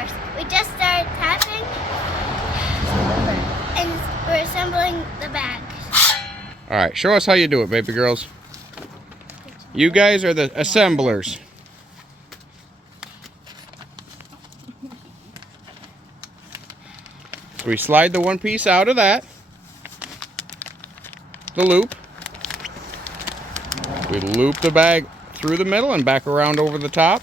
course. We just started tapping and we're assembling the bags. All right, show us how you do it, baby girls. You guys are the assemblers. So we slide the one piece out of that, the loop. We loop the bag through the middle and back around over the top.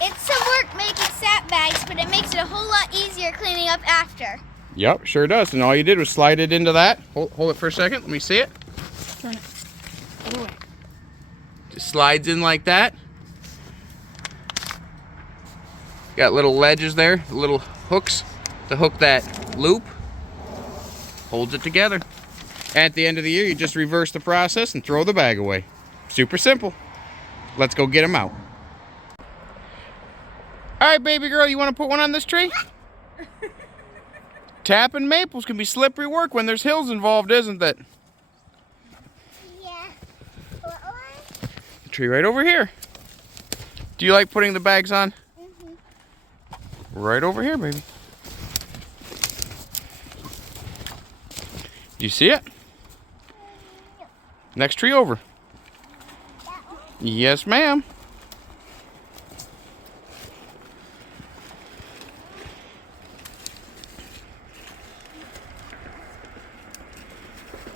It's some work making sap bags, but it makes it a whole lot easier cleaning up after. Yep, sure does. And all you did was slide it into that. Hold it for a second. Let me see it. Turn it. Put it away. Just slides in like that. Got little ledges there, little hooks to hook that loop. Holds it together. At the end of the year, you just reverse the process and throw the bag away. Super simple. Let's go get them out. All right, baby girl, you want to put one on this tree? Tapping maples can be slippery work when there's hills involved, isn't it? Yeah. What one? The tree right over here. Do you like putting the bags on? Right over here, baby. Do you see it? Next tree over. Yes, ma'am.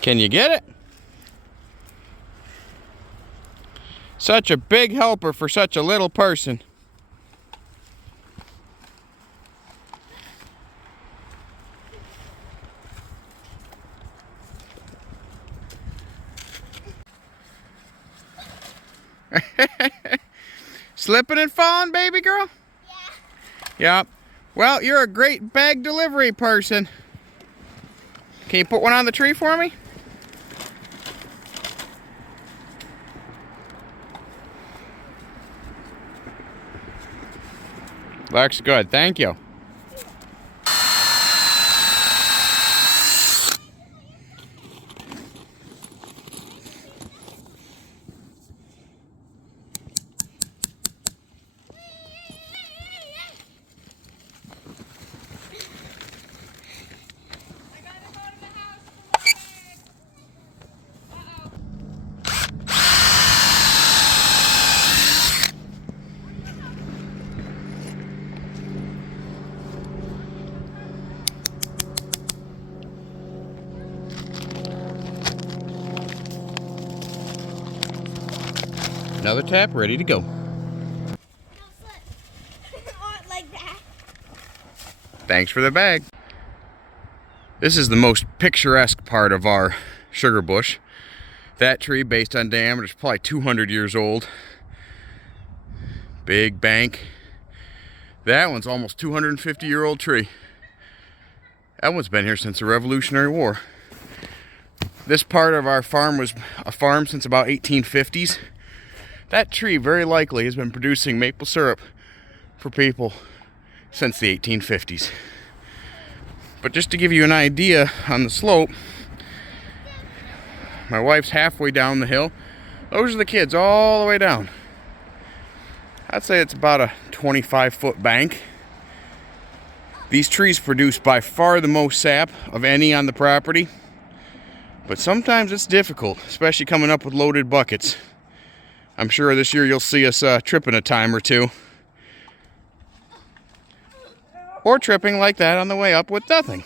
Can you get it? Such a big helper for such a little person. Slipping and falling, baby girl? Yeah. Yep. Well, you're a great bag delivery person. Can you put one on the tree for me? Looks good. Thank you. Another tap ready to go. Like that. Thanks for the bag. This is the most picturesque part of our sugar bush. That tree, based on diameter, is probably 200 years old. Big bank. That one's almost 250-year-old tree. That one's been here since the Revolutionary War. This part of our farm was a farm since about 1850s. That tree very likely has been producing maple syrup for people since the 1850s. But just to give you an idea on the slope, my wife's halfway down the hill. Those are the kids all the way down. I'd say it's about a 25-foot bank. These trees produce by far the most sap of any on the property. But sometimes it's difficult, especially coming up with loaded buckets. I'm sure this year you'll see us tripping a time or two. Or tripping like that on the way up with nothing.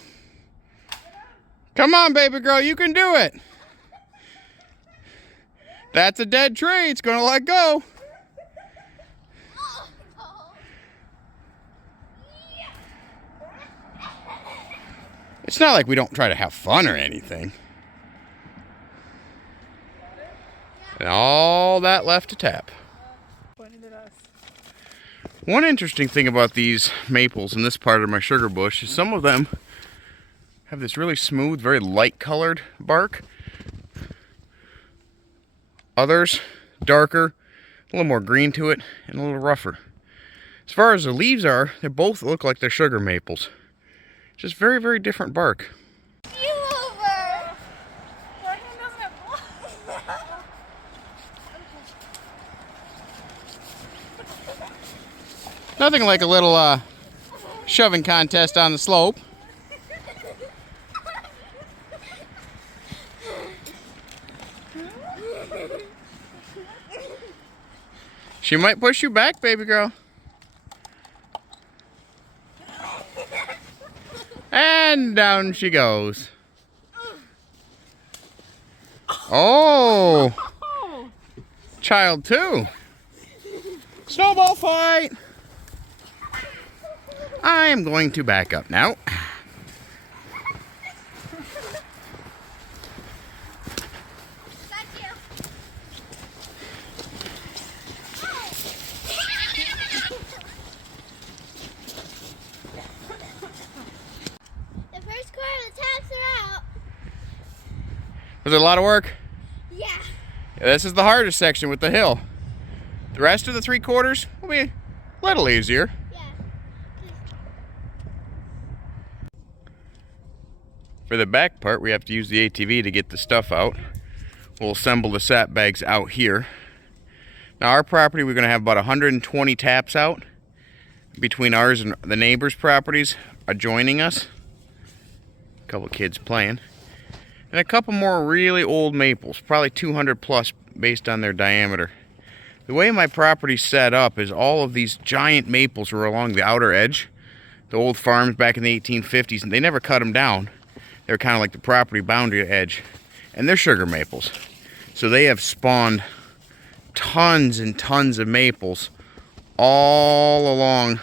Come on, baby girl, you can do it. That's a dead tree, it's gonna let go. It's not like we don't try to have fun or anything. And all that left to tap. One interesting thing about these maples in this part of my sugar bush is some of them have this really smooth, very light colored bark. Others, darker, a little more green to it, and a little rougher. As far as the leaves are, they both look like they're sugar maples. Just very, very different bark. You over. Nothing like a little shoving contest on the slope. She might push you back, baby girl. And down she goes. Oh! Child two. Snowball fight. I am going to back up now. Was it a lot of work? Yeah. This is the hardest section with the hill. The rest of the 3/4 will be a little easier. Yeah. For the back part, we have to use the ATV to get the stuff out. We'll assemble the sap bags out here. Now our property, we're going to have about 120 taps out between ours and the neighbors' properties adjoining us. A couple kids playing. And a couple more really old maples, probably 200 plus based on their diameter. The way my property's set up is all of these giant maples were along the outer edge. The old farms back in the 1850s, and they never cut them down. They're kind of like the property boundary edge. And they're sugar maples. So they have spawned tons and tons of maples all along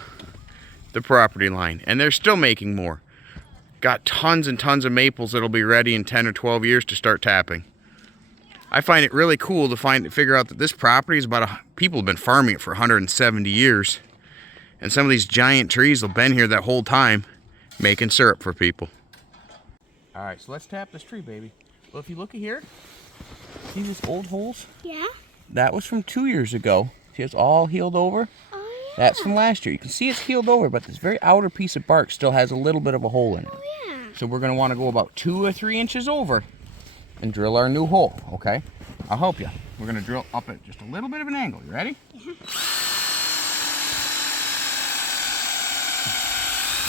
the property line. And they're still making more. Got tons and tons of maples that'll be ready in 10 or 12 years to start tapping. I find it really cool to figure out that this property is people have been farming it for 170 years. And some of these giant trees have been here that whole time making syrup for people. All right, so let's tap this tree, baby. Well, if you look at here, see these old holes? Yeah. That was from 2 years ago. See, it's all healed over. Oh, yeah. That's from last year. You can see it's healed over, but this very outer piece of bark still has a little bit of a hole in it. Oh, yeah. So we're going to want to go about 2 or 3 inches over and drill our new hole, okay? I'll help you. We're going to drill up at just a little bit of an angle. You ready? Yeah.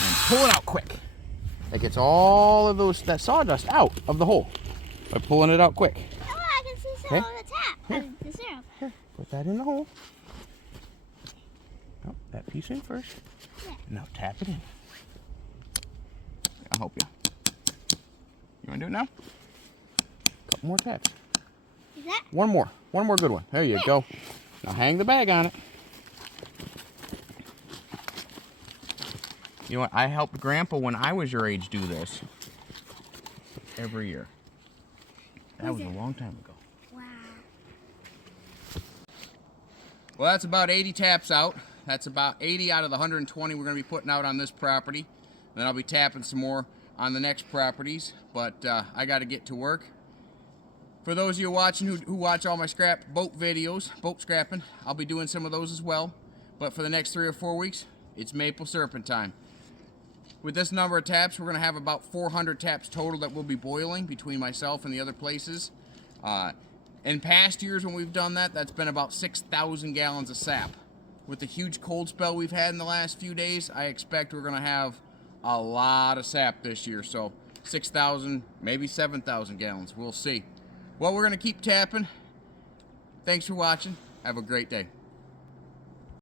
And pull it out quick. That gets all of that sawdust out of the hole by pulling it out quick. Oh, I can see some of the tap. The syrup. Here, put that in the hole. Oh, that piece in first. Yeah. Now tap it in. I'll help you. You want to do it now? Couple more taps. Is that? One more good one. There you go. Now hang the bag on it. You know what? I helped Grandpa when I was your age do this every year. That was a long time ago. Wow. Well, that's about 80 taps out. That's about 80 out of the 120 we're going to be putting out on this property. Then I'll be tapping some more on the next properties, but I got to get to work. For those of you watching who watch all my boat videos, boat scrapping, I'll be doing some of those as well. But for the next 3 or 4 weeks, it's maple syrup time. With this number of taps, we're going to have about 400 taps total that we'll be boiling between myself and the other places. In past years when we've done that, that's been about 6,000 gallons of sap. With the huge cold spell we've had in the last few days, I expect we're going to have a lot of sap this year. So 6,000, maybe 7,000 gallons. We'll see. Well, we're going to keep tapping. Thanks for watching. Have a great day.